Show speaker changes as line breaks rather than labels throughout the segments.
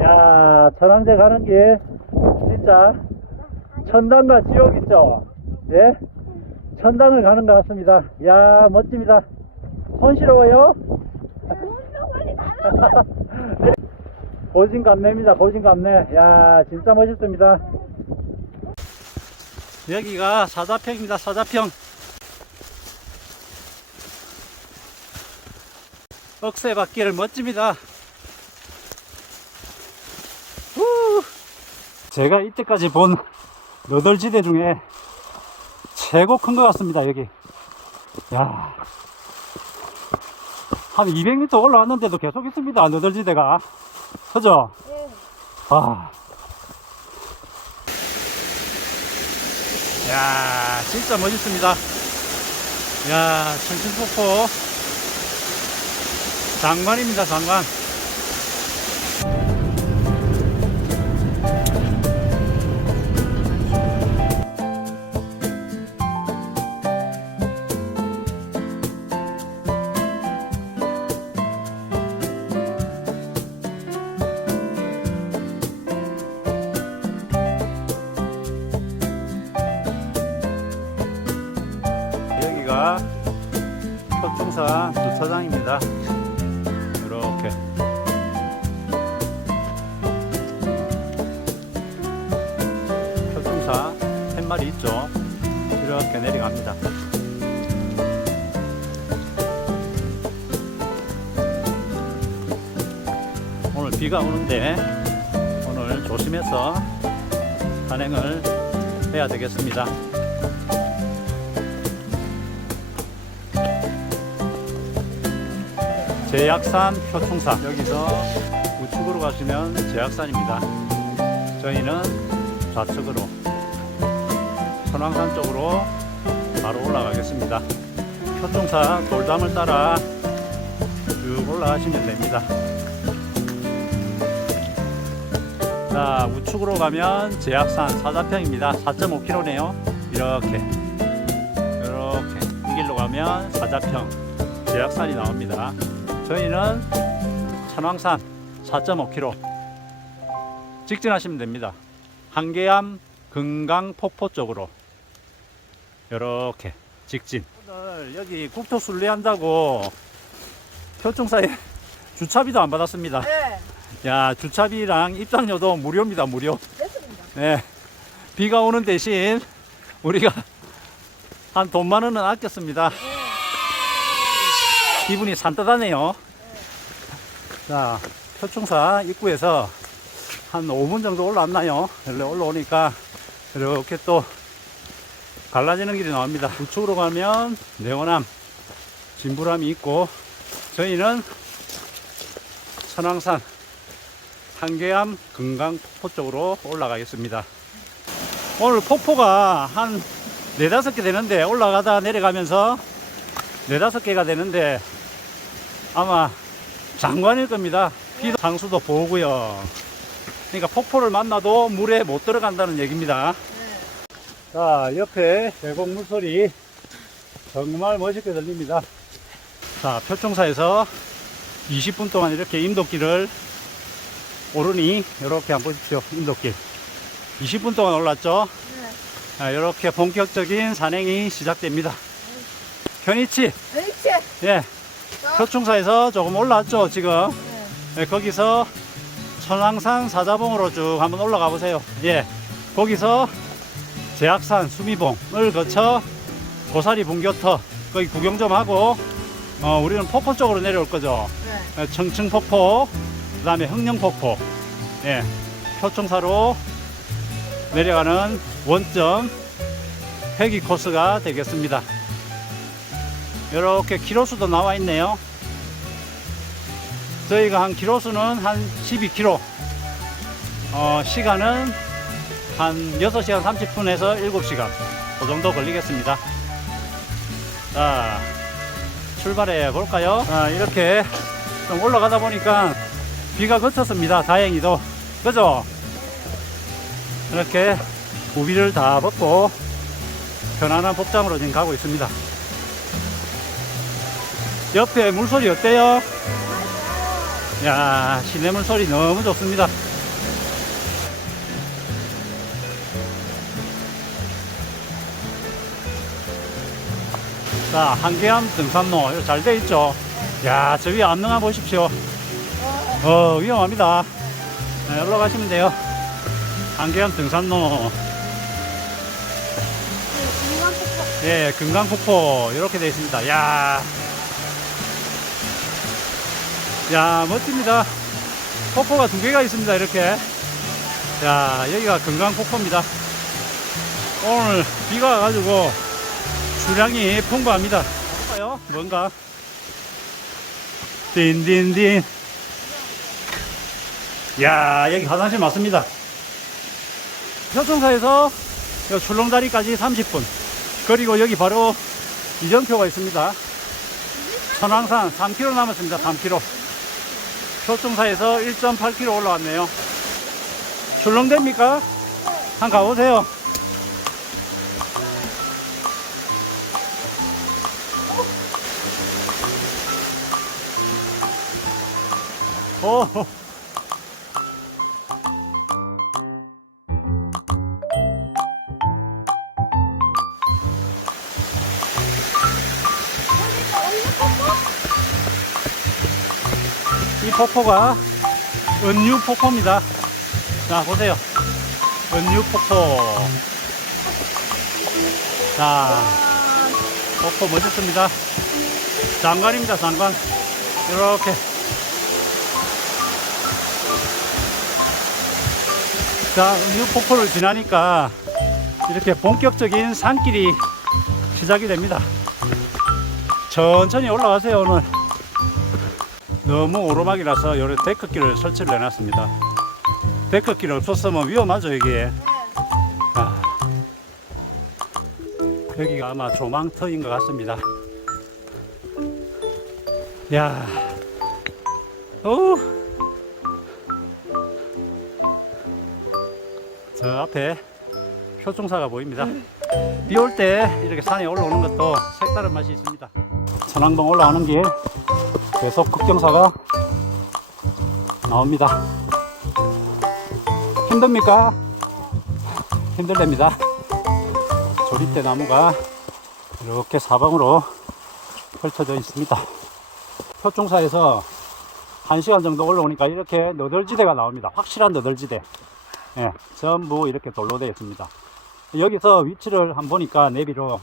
야, 천왕제 가는 길, 진짜, 천당과 지옥 있죠? 예? 천당을 가는 것 같습니다. 야, 멋집니다. 손시러워요? 네. 보진감래입니다. 보진감래. 야, 진짜 멋있습니다. 여기가 사자평입니다. 사자평. 억새받기를 멋집니다. 제가 이때까지 본 너덜지대 중에 최고 큰 것 같습니다. 여기. 야. 한 200m 올라왔는데도 계속 있습니다. 너덜지대가. 그죠? 네. 아. 야, 진짜 멋있습니다. 야, 청춘폭포. 장관입니다, 장관. 이렇게. 표충사 팻말이 있죠. 이렇게 내려갑니다. 오늘 비가 오는데 오늘 조심해서 산행을 해야 되겠습니다. 제약산 표충사 여기서 우측으로 가시면 제약산입니다. 저희는 좌측으로 천왕산 쪽으로 바로 올라가겠습니다. 표충사 돌담을 따라 쭉 올라가시면 됩니다. 자 우측으로 가면 제약산 사자평입니다. 4.5km네요. 이렇게. 이렇게. 이 길로 가면 사자평 제약산이 나옵니다 저희는 천왕산 4.5km 직진하시면 됩니다. 한계암 금강폭포 쪽으로 이렇게 직진. 오늘 여기 국토 순례 한다고 표충사에 주차비도 안 받았습니다. 네. 야 주차비랑 입장료도 무료입니다. 무료. 됐습니다. 네. 비가 오는 대신 우리가 한 돈만 원은 아꼈습니다. 기분이 산뜻하네요. 자, 표충사 입구에서 한 5분 정도 올라왔나요? 원래 올라오니까 이렇게 또 갈라지는 길이 나옵니다. 우측으로 가면 내원암, 진부람이 있고 저희는 천왕산 한계암 금강폭포 쪽으로 올라가겠습니다. 오늘 폭포가 한 네다섯 개 되는데 올라가다 내려가면서 네다섯 개가 되는데 아마 장관일 겁니다. 비도 상수도 보고요. 그러니까 폭포를 만나도 물에 못 들어간다는 얘기입니다. 네. 자, 옆에 계곡 물소리 정말 멋있게 들립니다. 자, 표충사에서 20분 동안 이렇게 인도길을 오르니 이렇게 한번 보십시오. 인도길. 20분 동안 올랐죠? 네. 자, 이렇게 본격적인 산행이 시작됩니다. 현이치, 그렇지. 예, 표충사에서 조금 올랐죠, 지금. 네. 네, 거기서 천왕산 사자봉으로 쭉 한번 올라가 보세요. 예. 거기서 제악산 수미봉을 거쳐 고사리 분교터 거기 구경 좀 하고 어, 우리는 폭포 쪽으로 내려올 거죠. 네. 어, 청층폭포, 그 다음에 흥령폭포, 예. 표충사로 내려가는 원점 회기 코스가 되겠습니다. 이렇게 키로수도 나와 있네요. 저희가 한 키로수는 한 12km, 어, 시간은 한 6시간 30분에서 7시간, 그 정도 걸리겠습니다. 자, 출발해 볼까요? 아, 이렇게 좀 올라가다 보니까 비가 그쳤습니다. 다행히도. 그죠? 이렇게 우비를 다 벗고 편안한 복장으로 지금 가고 있습니다. 옆에 물소리 어때요? 야, 시내 물 소리 너무 좋습니다. 자, 한계암 등산로 잘 돼 있죠? 야, 저 위에 암릉아 보십시오. 어, 위험합니다. 네, 올라가시면 돼요. 한계암 등산로. 예, 금강폭포 이렇게 되어 있습니다. 야, 야 멋집니다. 폭포가 두 개가 있습니다. 이렇게. 자, 여기가 금강 폭포입니다. 오늘 비가 와가지고 수량이 풍부합니다. 볼까요? 뭔가? 딘딘딘. 야, 여기 화장실 맞습니다. 효성사에서 요 출렁다리까지 30분. 그리고 여기 바로 이정표가 있습니다. 천왕산 3km 남았습니다. 3km. 효성사에서 1.8km 올라왔네요. 출렁됩니까? 한번 가보세요. 오. 폭포가 은유 폭포입니다. 자, 보세요. 은유 폭포.
자, 폭포
멋있습니다. 장관입니다, 장관. 이렇게. 자, 은유 폭포를 지나니까 이렇게 본격적인 산길이 시작이 됩니다. 천천히 올라가세요, 오늘. 너무 오르막이라서 요래 데크길을 설치를 해놨습니다. 데크길 없었으면 위험하죠, 여기에. 아, 여기가 아마 조망터인 것 같습니다. 야, 오, 저 앞에 표충사가 보입니다. 비 올 때 이렇게 산에 올라오는 것도 색다른 맛이 있습니다. 천왕봉 올라오는 길 계속 급경사가 나옵니다. 힘듭니까? 힘들답니다. 조리대 나무가 이렇게 사방으로 펼쳐져 있습니다. 표충사에서 1시간 정도 올라오니까 이렇게 너덜지대가 나옵니다. 확실한 너덜지대. 예, 전부 이렇게 돌로 되어 있습니다. 여기서 위치를 한번 보니까 내비로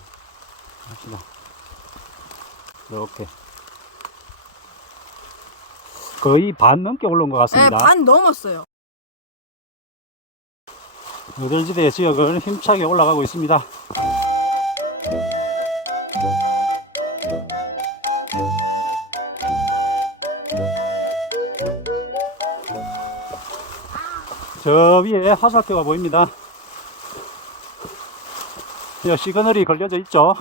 합시다. 이렇게 거의 반 넘게 올라온 것 네, 같습니다. 반 넘었어요. 여덟지대 지역을 힘차게 올라가고 있습니다. 저 위에 화살표가 보입니다. 여 시그널이 걸려져 있죠.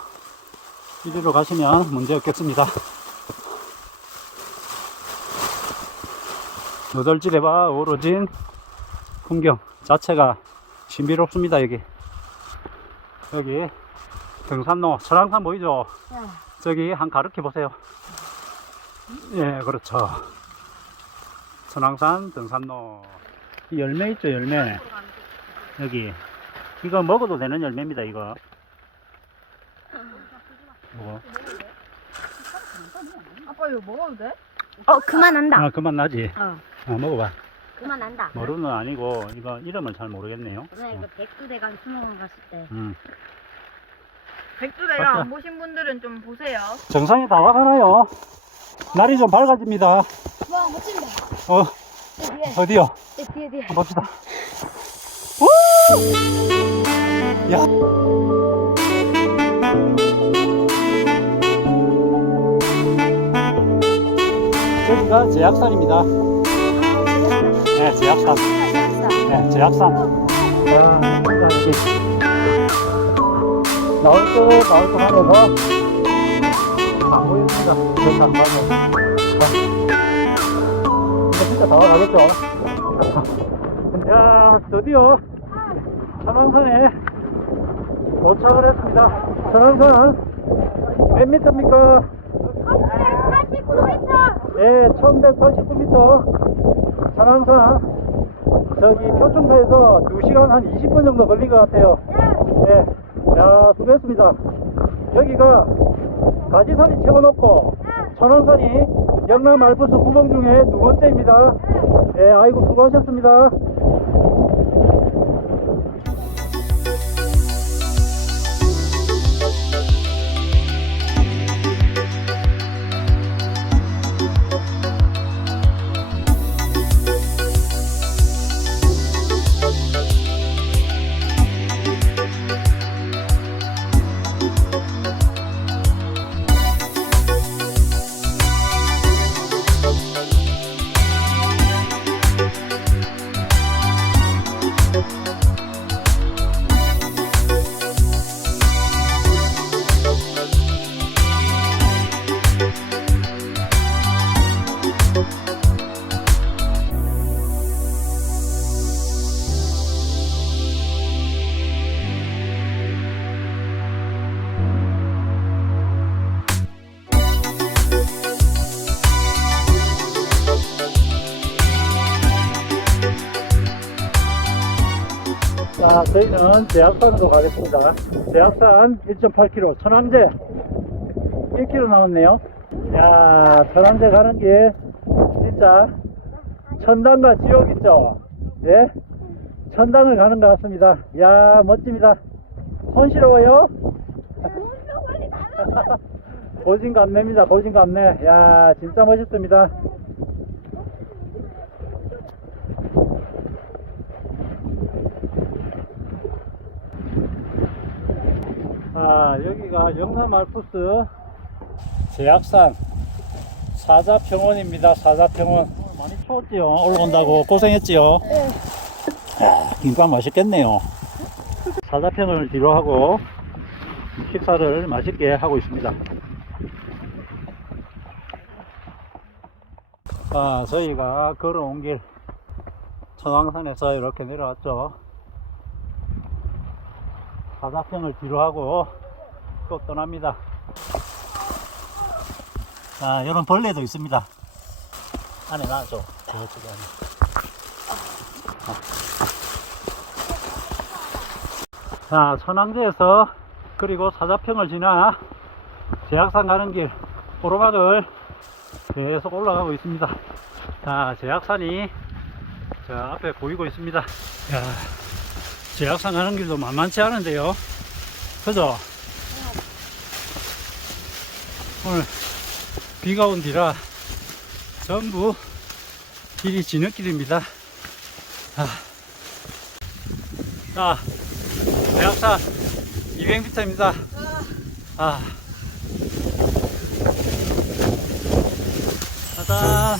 이리로 가시면 문제 없겠습니다. 여덟지대와 어우러진 풍경 자체가 신비롭습니다 여기. 여기 등산로 철왕산 보이죠? 저기 한 가르쳐 보세요. 예 그렇죠. 천왕산 등산로. 이 열매 있죠 열매? 여기. 이거 먹어도 되는 열매입니다 이거 이거
아빠 이거 먹어도 돼?
어 그만한다. 아 그만 나지 어아 먹어봐
그만한다. 머루는
아니고 이거 이름을 잘 모르겠네요 오늘 이거 백두대간 수목원 갔을 때 음. 백두대가 안 보신 분들은 좀 보세요. 정상에 다 와가나요 날이 좀 밝아집니다 와 멋진다. 어내 뒤에 어디요 내 뒤에 뒤에. 한번 봅시다. 우! 야. 여기가 제약산입니다. 네, 제약산. 네, 제약산. 자, 여기. 나올 듯, 나올 듯 하면서 안 보입니다. 저 장관은. 근데 진짜 다 와가겠죠? 야, 드디어 천왕산에 도착을 했습니다. 천왕산 몇 미터입니까? 89m. 예, 1189m 천왕산 저기 표충사에서 2시간 한 20분 정도 걸린 것 같아요. 예, 야, 수고했습니다. 여기가 가지산이 높고 천왕산이 영남 알프스 구봉 중에 두 번째입니다. 예, 아이고 수고하셨습니다. 자, 저희는 대학산으로 가겠습니다. 대학산 1.8km, 천왕제 1km 남았네요. 야, 천왕제 가는 길 진짜 천당과 지옥 있죠? 예? 천당을 가는 것 같습니다. 야, 멋집니다. 손시러워요? 고진감래입니다. 고진감래. 야, 진짜 멋있습니다. 아, 여기가 영남 알프스 제약산 사자평원입니다. 사자평원. 많이 추웠지요? 올라온다고 고생했지요? 네. 아, 김밥 맛있겠네요. 사자평을 뒤로 하고 식사를 맛있게 하고 있습니다. 아, 저희가 걸어온 길 천왕산에서 이렇게 내려왔죠. 사자평을 뒤로 하고 또 떠납니다. 자, 이런 벌레도 있습니다. 안에 놔줘. 저쪽에 안에. 자, 천왕제에서 그리고 사자평을 지나 제약산 가는 길 오르막을 계속 올라가고 있습니다. 자, 제약산이 저 앞에 보이고 있습니다. 야, 제약산 가는 길도 만만치 않은데요. 그죠? 오늘 비가 온 뒤라 전부 길이 진흙길입니다. 아. 자, 대학산 200m입니다. 아. 짜잔.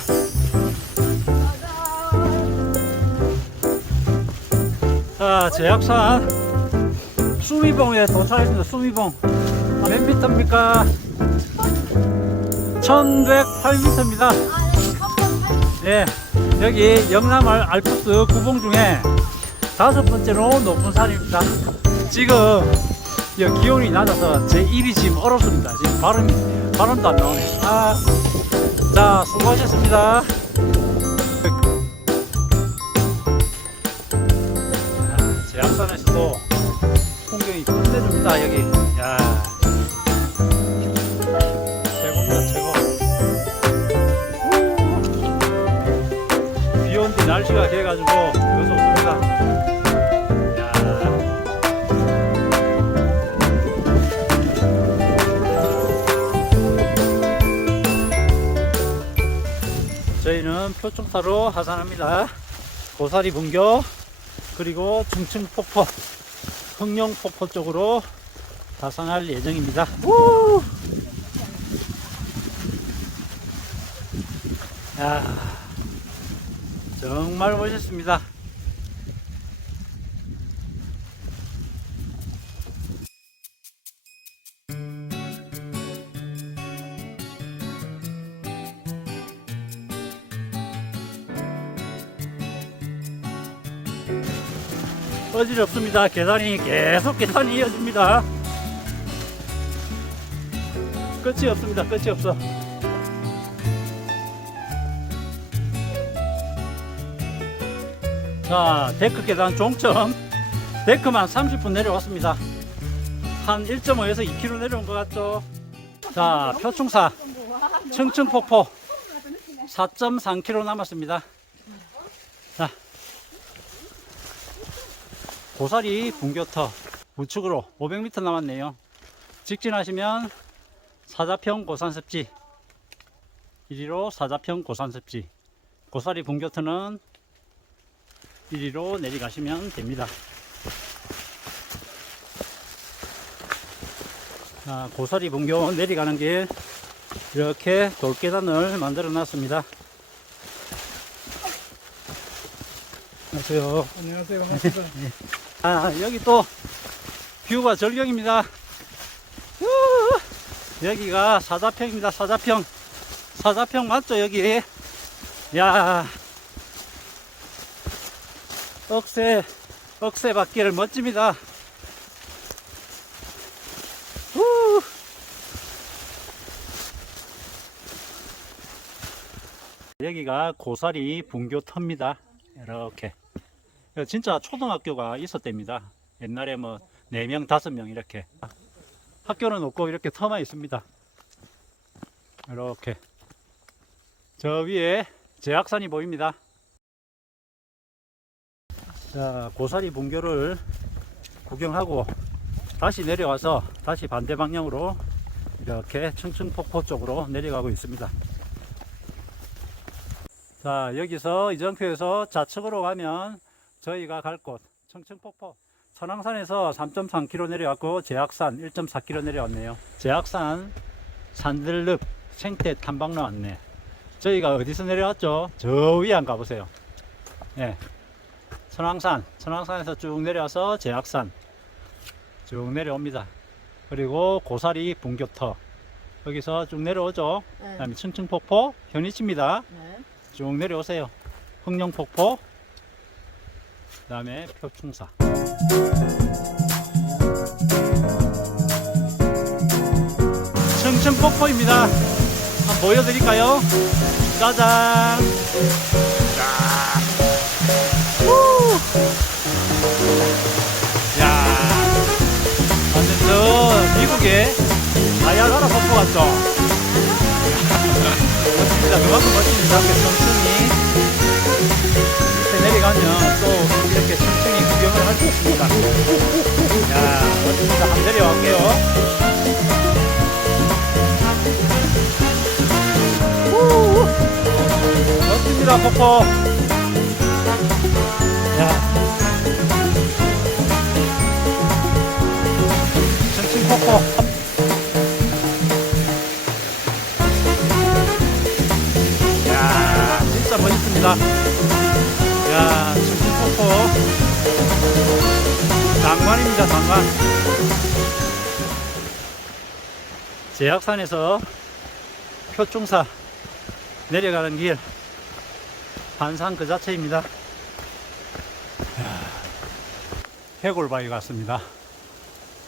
자, 제약산 수미봉에 도착했습니다. 수미봉. 아, 몇 미터입니까? 1108m입니다. 예, 여기 영남 알- 알프스 구봉 중에 다섯 번째로 높은 산입니다. 지금 여 기온이 낮아서 제 입이 지금 얼었습니다. 지금 발음, 발음도 안 나오네. 아, 자, 수고하셨습니다. 자, 제약산에서도 풍경이 끝내줍니다, 여기. 야. 더 좋습니다. 야. 저희는 표충사로 하산합니다. 고사리 분교 그리고 중층 폭포 흥룡 폭포 쪽으로 하산할 예정입니다. 우! 야, 정말 멋있습니다. 어지럽습니다. 계단이 계속 계단이 이어집니다. 끝이 없습니다. 끝이 없어. 자, 데크 계단 종점. 데크만 30분 내려왔습니다. 한 1.5에서 2km 내려온 것 같죠? 자, 표충사. 청층폭포. 4.3km 남았습니다. 자. 고사리 분교터 우측으로 500m 남았네요. 직진하시면 사자평 고산습지. 이리로 사자평 고산습지. 고사리 분교터는 이리로 내려가시면 됩니다. 자, 고사리 분교 내려가는 길 이렇게 돌계단을 만들어 놨습니다. 안녕하세요. 안녕하세요. 반갑습니다. 아, 여기 또 뷰가 절경입니다. 우! 여기가 사자평입니다. 사자평. 사자평 맞죠, 여기? 야 억새, 억새 바퀴를 멋집니다. 우! 여기가 고사리 분교터입니다. 이렇게. 진짜 초등학교가 있었답니다. 옛날에 뭐, 4명, 5명 이렇게. 학교는 없고 이렇게 터만 있습니다. 이렇게. 저 위에 제약산이 보입니다. 자, 고사리 분교를 구경하고 다시 내려와서 다시 반대 방향으로 이렇게 청춘폭포 쪽으로 내려가고 있습니다. 자, 여기서 이정표에서 좌측으로 가면 저희가 갈 곳, 청층폭포. 천왕산에서 3.3km 내려왔고, 제약산 1.4km 내려왔네요. 제약산 산들늪 생태 탐방로 안내. 저희가 어디서 내려왔죠? 저 위에 한 가보세요. 예. 천왕산, 천왕산에서 쭉 내려와서 제약산 쭉 내려옵니다. 그리고 고사리 분교터. 여기서 쭉 내려오죠. 그 네. 다음에 청층폭포, 현이치입니다. 네. 쭉 내려오세요. 흥룡폭포, 그 다음에 표충사. 청층폭포입니다. 한번 보여드릴까요? 짜잔! 야 완전 저 미국의 나야가라 폭포 같죠? 멋집니다. 그만큼 멋집니다. 이렇게 천천히 밑에 내려가면 또 이렇게 천천히 구경을 할 수 있습니다. 야, 멋집니다. 한번 내려갈게요. 후! 멋집니다, 폭포.
야. 천칭 폭포.
야, 진짜 멋있습니다. 야, 충청폭포. 장관입니다, 장관. 제약산에서 표충사 내려가는 길. 반산 그 자체입니다. 야, 해골바위 같습니다.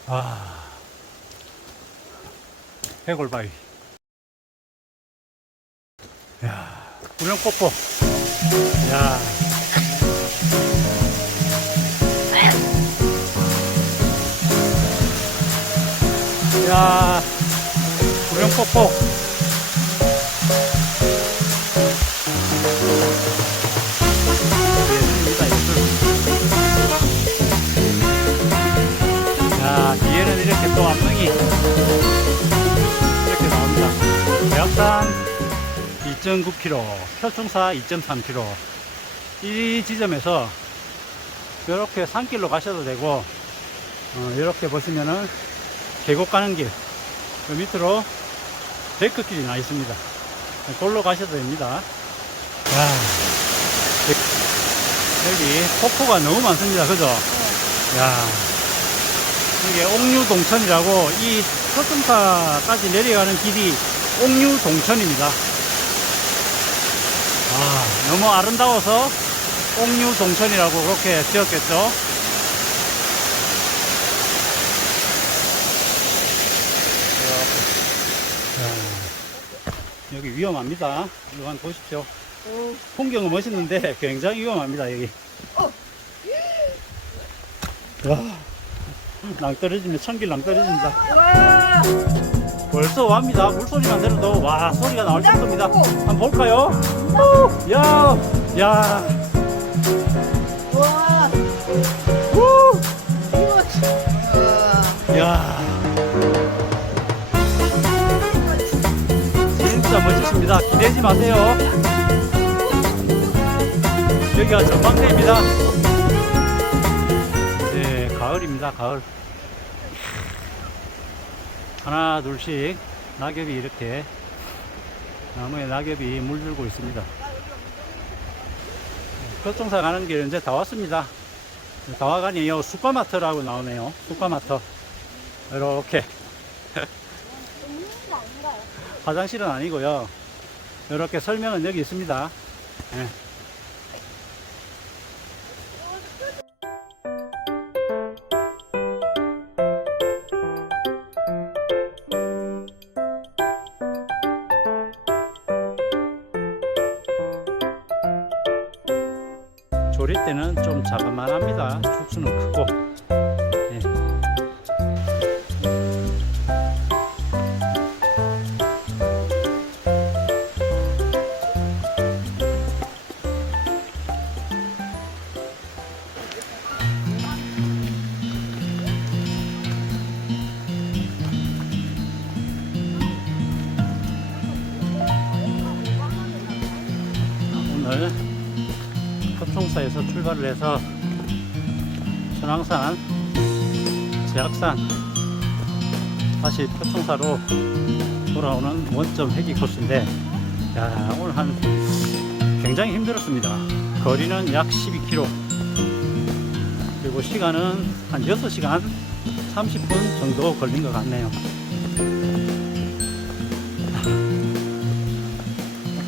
아, 해골바위. 야, 구룡폭포. 야. 야, 구룡폭포. 이렇게 또 암릉이 이렇게 나옵니다. 대학산 2.9km, 표충사 2.3km. 이 지점에서 이렇게 산길로 가셔도 되고, 어, 이렇게 보시면은 계곡 가는 길, 그 밑으로 데크길이 나 있습니다. 골로 가셔도 됩니다. 야, 여기 폭포가 너무 많습니다. 그죠? 야, 이게 옥류동천이라고 이 표충사까지 내려가는 길이 옥류동천입니다. 아, 너무 아름다워서 옥류동천이라고 그렇게 지었겠죠? 자, 여기 위험합니다. 이거 한번 보십시오. 풍경은 멋있는데 굉장히 위험합니다, 여기. 어, 와, 낭떠러지네. 천길 낭떠러집니다. 벌써 옵니다. 물소리만 들어도 와 소리가 나올 정도입니다. 한번 볼까요? 오, 야, 야, 와, 우. 야. 진짜 멋지십니다. 기대지 마세요. 여기가 전망대입니다. 가을. 하나 둘씩 낙엽이 이렇게 나무에 낙엽이 물들고 있습니다. 끝종사 가는 길 이제 다 왔습니다. 다 와가니요 쑥과마트라고 나오네요. 쑥과마트 이렇게 화장실은 아니고요. 이렇게 설명은 여기 있습니다. 예. 좀 자그만합니다. 축수는 합동사에서 출발을 해서 천왕산, 제약산, 다시 표청사로 돌아오는 원점 회기 코스인데, 야, 오늘 한 굉장히 힘들었습니다. 거리는 약 12km. 그리고 시간은 한 6시간 30분 정도 걸린 것 같네요.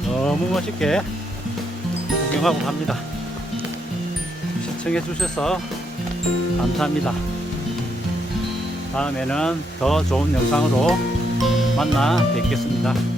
너무 멋있게 구경하고 갑니다. 시청해 주셔서 감사합니다. 다음에는 더 좋은 영상으로 만나 뵙겠습니다.